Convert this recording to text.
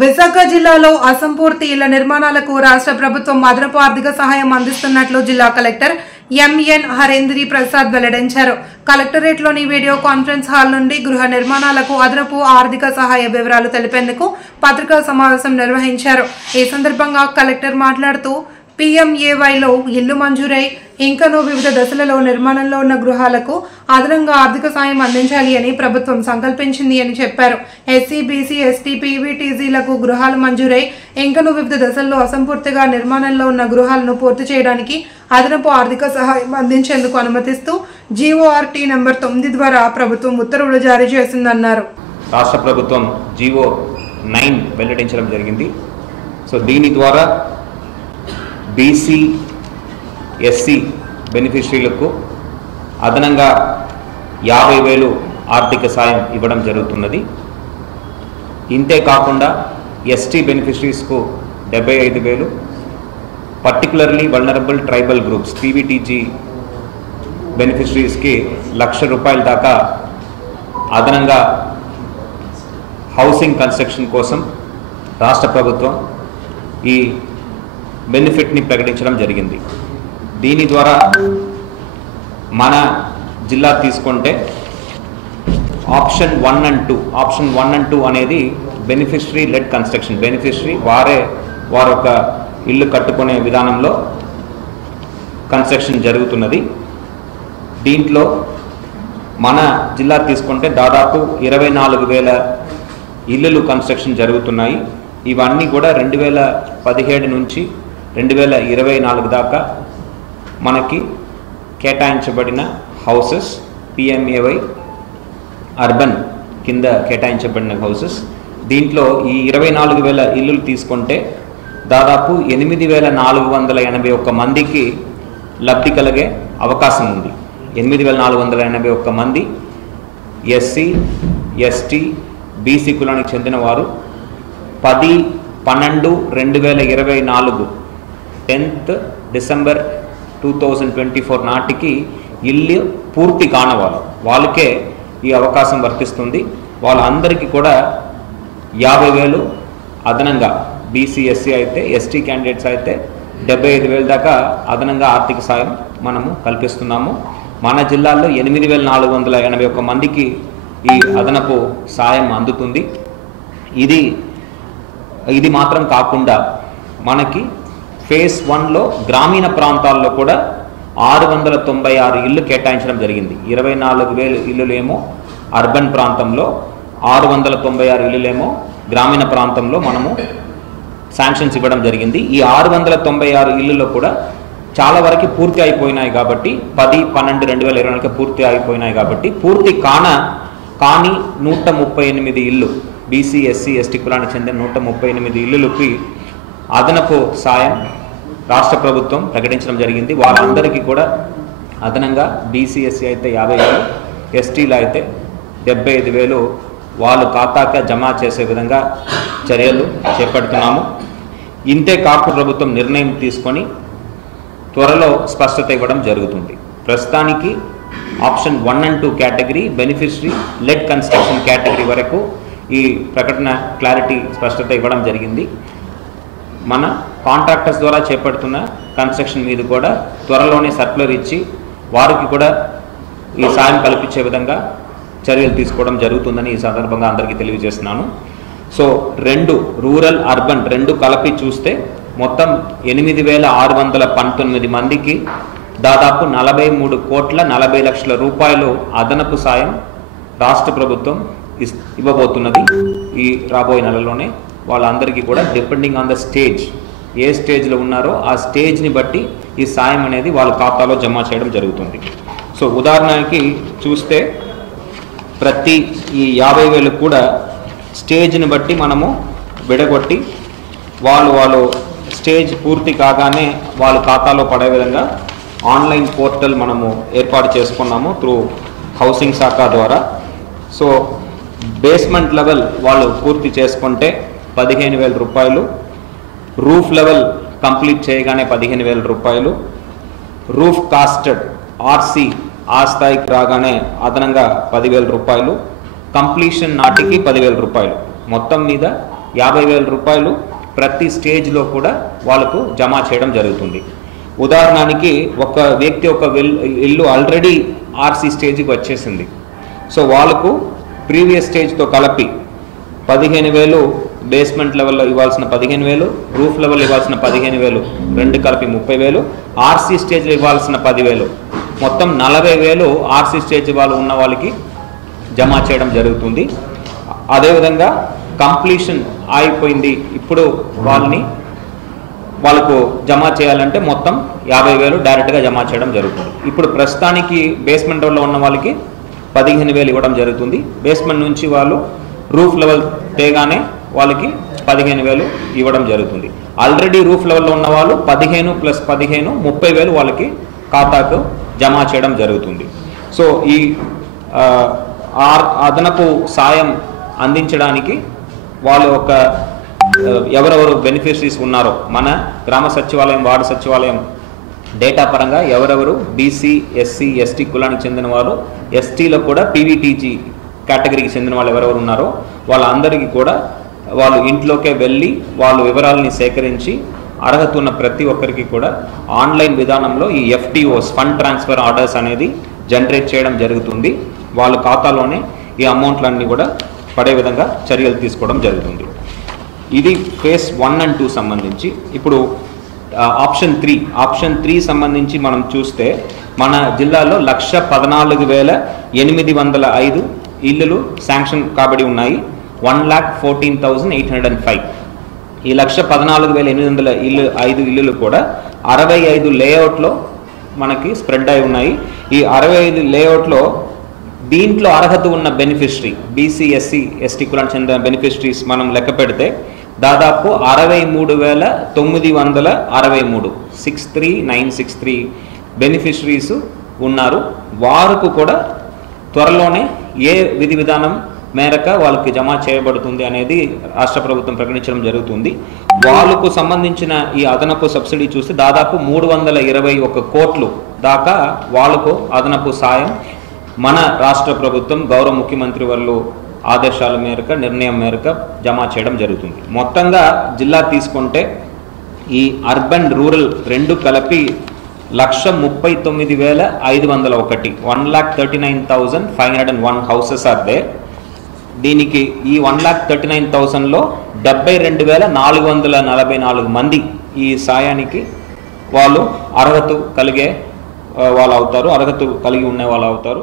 విశాఖ జిల్లాలో అసంపూర్తి ఇళ్ల నిర్మాణాలకు రాష్ట్ర ప్రభుత్వం అదనపు ఆర్థిక సహాయం అందిస్తున్నట్లు జిల్లా కలెక్టర్ ఎంఎన్ హరేంద్రి ప్రసాద్ వెల్లడించారు. కలెక్టరేట్లోని వీడియో కాన్ఫరెన్స్ హాల్ నుండి గృహ నిర్మాణాలకు అదనపు ఆర్థిక సహాయ వివరాలు తెలిపేందుకు పత్రికా సమావేశం నిర్వహించారు. ఈ సందర్భంగా కలెక్టర్ మాట్లాడుతూ PMAYలో ఇల్లు మంజూరై ఇంకనూ వివిధ దశలలో నిర్మాణంలో ఉన్న గృహాలకు అదనంగా ఆర్థిక సాయం అందించాలి అని ప్రభుత్వం సంకల్పించింది అని చెప్పారు. SC, BC, ST, PVTCలకు గృహాలు మంజూరై ఇంకనూ వివిధ దశల్లో అసంపూర్తిగా నిర్మాణంలో ఉన్న గృహాలను పూర్తి చేయడానికి అదనపు ఆర్థిక సహాయం అందించేందుకు అనుమతిస్తూ GORT నంబర్ 9 ద్వారా ప్రభుత్వం ఉత్తర్వులు జారీ చేసిందన్నారు. రాష్ట్ర ప్రభుత్వం GO 9 వెల్లడించడం జరిగింది. సో దీని ద్వారా BC, SC బెనిఫిషరీలకు అదనంగా 50,000 ఆర్థిక సాయం ఇవ్వడం జరుగుతున్నది. ఇంతే కాకుండా ST బెనిఫిషరీస్కు 75,000, particularly vulnerable tribal groups PVTG బెనిఫిషరీస్కి ₹1,00,000 దాకా అదనంగా హౌసింగ్ కన్స్ట్రక్షన్ కోసం రాష్ట్ర ప్రభుత్వం ఈ బెనిఫిట్ని ప్రకటించడం జరిగింది. దీని ద్వారా మన జిల్లా తీసుకుంటే ఆప్షన్ 1 and 2 అనేది బెనిఫిషరీ లెడ్ కన్స్ట్రక్షన్. బెనిఫిషరీ వారొక ఇల్లు కట్టుకునే విధానంలో కన్స్ట్రక్షన్ జరుగుతున్నది. దీంట్లో మన జిల్లా తీసుకుంటే దాదాపు 24,000 ఇల్లులు కన్స్ట్రక్షన్ జరుగుతున్నాయి. ఇవన్నీ కూడా 2017 నుంచి 2024 దాకా మనకి కేటాయించబడిన హౌసెస్, PMAY అర్బన్ కింద కేటాయించబడిన హౌసెస్. దీంట్లో ఈ 24,000 ఇల్లులు తీసుకుంటే దాదాపు 8,481 మందికి లబ్ధి కలిగే అవకాశం ఉంది. 8,481 మంది SC, ST, BC కులానికి చెందిన వారు 10/12/2024 10th December 2024 నాటికి ఇల్లు పూర్తి కానవాళ్ళు వాళ్ళకే ఈ అవకాశం వర్తిస్తుంది. వాళ్ళందరికీ కూడా 50,000 అదనంగా, BC, SC అయితే, ST క్యాండిడేట్స్ అయితే 75,000 దాకా అదనంగా ఆర్థిక సాయం మనము కల్పిస్తున్నాము. మన జిల్లాలో 8,481 మందికి ఈ అదనపు సాయం అందుతుంది. ఇది మాత్రం కాకుండా మనకి ఫేజ్ 1లో గ్రామీణ ప్రాంతాల్లో కూడా 696 ఇళ్ళు కేటాయించడం జరిగింది. 24,000 ఇల్లులేమో అర్బన్ ప్రాంతంలో, 696 ఇల్లులేమో గ్రామీణ ప్రాంతంలో మనము శాంక్షన్స్ ఇవ్వడం జరిగింది. ఈ 696 ఇళ్ళలో కూడా చాలా వరకు పూర్తి అయిపోయినాయి కాబట్టి 10/12/2024 పూర్తి అయిపోయినాయి కాబట్టి పూర్తి కానీ 138 ఇళ్ళు BC, SC, ST కులానికి చెందిన 138 ఇల్లులకి అదనపు సాయం రాష్ట్ర ప్రభుత్వం ప్రకటించడం జరిగింది. వాళ్ళందరికీ కూడా అదనంగా BC, SC అయితే 50,000, STలో అయితే 75,000 వాళ్ళు ఖాతాగా జమ చేసే విధంగా చర్యలు చేపడుతున్నాము. ఇంతే కాకుండా ప్రభుత్వం నిర్ణయం తీసుకొని త్వరలో స్పష్టత ఇవ్వడం జరుగుతుంది. ప్రస్తుతానికి option 1 and 2 category beneficiary lead construction category వరకు ఈ ప్రకటన క్లారిటీ స్పష్టత ఇవ్వడం జరిగింది. మన కాంట్రాక్టర్స్ ద్వారా చేపడుతున్న కన్స్ట్రక్షన్ మీద కూడా త్వరలోనే సర్క్యులర్ ఇచ్చి వారికి కూడా ఈ సాయం కల్పించే విధంగా చర్యలు తీసుకోవడం జరుగుతుందని ఈ సందర్భంగా అందరికీ తెలియజేస్తున్నాను. సో రూరల్ అర్బన్ కలిపి చూస్తే మొత్తం 8,619 మందికి దాదాపు 43,40,00,000 రూపాయలు అదనపు సాయం రాష్ట్ర ప్రభుత్వం ఇవ్వబోతున్నది. ఈ రాబోయే నెలలోనే వాళ్ళందరికీ కూడా డిపెండింగ్ ఆన్ ద స్టేజ్, ఏ స్టేజ్లో ఉన్నారో ఆ స్టేజ్ని బట్టి ఈ సాయం అనేది వాళ్ళ ఖాతాలో జమ చేయడం జరుగుతుంది. సో ఉదాహరణకి చూస్తే ప్రతి ఈ 50,000 కూడా స్టేజ్ని బట్టి మనము విడగొట్టి వాళ్ళు స్టేజ్ పూర్తి కాగానే వాళ్ళ ఖాతాలో పడే విధంగా ఆన్లైన్ పోర్టల్ మనము ఏర్పాటు చేసుకున్నాము త్రూ హౌసింగ్ శాఖ ద్వారా. సో బేస్మెంట్ లెవెల్ వాళ్ళు పూర్తి చేసుకుంటే 15,000 రూపాయలు, రూఫ్ లెవెల్ కంప్లీట్ చేయగానే 15,000 రూపాయలు, రూఫ్ కాస్టెడ్ RC ఆ స్థాయికి రాగానే అదనంగా 10,000 రూపాయలు, కంప్లీషన్ నాటికి 10,000 రూపాయలు, మొత్తం మీద 50,000 రూపాయలు ప్రతి స్టేజ్లో కూడా వాళ్ళకు జమ చేయడం జరుగుతుంది. ఉదాహరణకి ఒక వ్యక్తి ఒక ఇల్లు ఆల్రెడీ ఆర్సీ స్టేజ్కి వచ్చేసింది. సో వాళ్ళకు ప్రీవియస్ స్టేజ్తో కలిపి 15,000 బేస్మెంట్ లెవెల్లో ఇవ్వాల్సిన 15,000, రూఫ్ లెవెల్ ఇవ్వాల్సిన 15,000, రెండు కలిపి 30,000, ఆర్సీ స్టేజ్లో ఇవ్వాల్సిన 10,000, మొత్తం 40,000 ఆర్సీ స్టేజ్ వాళ్ళు ఉన్న వాళ్ళకి జమ చేయడం జరుగుతుంది. అదేవిధంగా కంప్లీషన్ అయిపోయింది, ఇప్పుడు వాళ్ళకు జమ చేయాలంటే మొత్తం 50,000 డైరెక్ట్గా జమ చేయడం జరుగుతుంది. ఇప్పుడు ప్రస్తుతానికి బేస్మెంట్ లెవెల్లో ఉన్న వాళ్ళకి 15,000 ఇవ్వడం జరుగుతుంది. బేస్మెంట్ నుంచి వాళ్ళు రూఫ్ లెవెల్ తేగానే వాళ్ళకి 15,000 ఇవ్వడం జరుగుతుంది. ఆల్రెడీ రూఫ్ లెవెల్లో ఉన్న వాళ్ళు 15 + 15 30,000 వాళ్ళకి ఖాతాకు జమ చేయడం జరుగుతుంది. సో ఈ అదనపు సాయం అందించడానికి వాళ్ళు ఎవరెవరు బెనిఫిషరీస్ ఉన్నారో మన గ్రామ సచివాలయం, వార్డు సచివాలయం డేటా పరంగా ఎవరెవరు బీసీ, ఎస్సీ, ఎస్టీ కులానికి చెందిన వారు, ఎస్టీలో కూడా పీవీటీజీ కేటగిరీకి చెందిన వాళ్ళు ఎవరెవరు ఉన్నారో వాళ్ళందరికీ కూడా వాళ్ళు ఇంట్లోకే వెళ్ళి వాళ్ళ వివరాలని సేకరించి అర్హత ఉన్న ప్రతి ఒక్కరికి కూడా ఆన్లైన్ విధానంలో ఈ FTOs ఫండ్ ట్రాన్స్ఫర్ ఆర్డర్స్ అనేది జనరేట్ చేయడం జరుగుతుంది. వాళ్ళ ఖాతాలోనే ఈ అమౌంట్లన్నీ కూడా పడే విధంగా చర్యలు తీసుకోవడం జరుగుతుంది. ఇది ఫేజ్ 1 and 2 సంబంధించి. ఇప్పుడు ఆప్షన్ 3 సంబంధించి మనం చూస్తే మన జిల్లాలో 114,805 ఇల్లులు శాంక్షన్ కాబడి ఉన్నాయి. 1,14,805. ఈ 114,805 ఇల్లులు కూడా 65 లేఅవుట్లో మనకి స్ప్రెడ్ అయి ఉన్నాయి. ఈ 65 లేఅవుట్లో దీంట్లో అర్హత ఉన్న బెనిఫిషరీ బీసీ, ఎస్సీ, ఎస్టీ కులానికి చెందిన బెనిఫిషరీస్ మనం లెక్క పెడితే దాదాపు 63,963 63963 బెనిఫిషరీస్ ఉన్నారు. వారికి కూడా త్వరలోనే ఏ విధి విధానం మేరకు వాళ్ళకి జమ చేయబడుతుంది అనేది రాష్ట్ర ప్రభుత్వం ప్రకటించడం జరుగుతుంది. వాళ్ళకు సంబంధించిన ఈ అదనపు సబ్సిడీ చూస్తే దాదాపు 321 కోట్లు దాకా వాళ్ళకు అదనపు సాయం మన రాష్ట్ర ప్రభుత్వం గౌరవ ముఖ్యమంత్రి వాళ్ళు ఆదేశాల మేరకు, నిర్ణయం మేరకు జమ చేయడం జరుగుతుంది. మొత్తంగా జిల్లా తీసుకుంటే ఈ అర్బన్, రూరల్ రెండు కలిపి 139,501 1,39,501 హౌసెస్ ఆర్ దే. దీనికి ఈ 1,39,000లో 72,444 మంది ఈ సాయానికి వాళ్ళు అర్హత కలిగి ఉండే వాళ్ళు అవుతారు.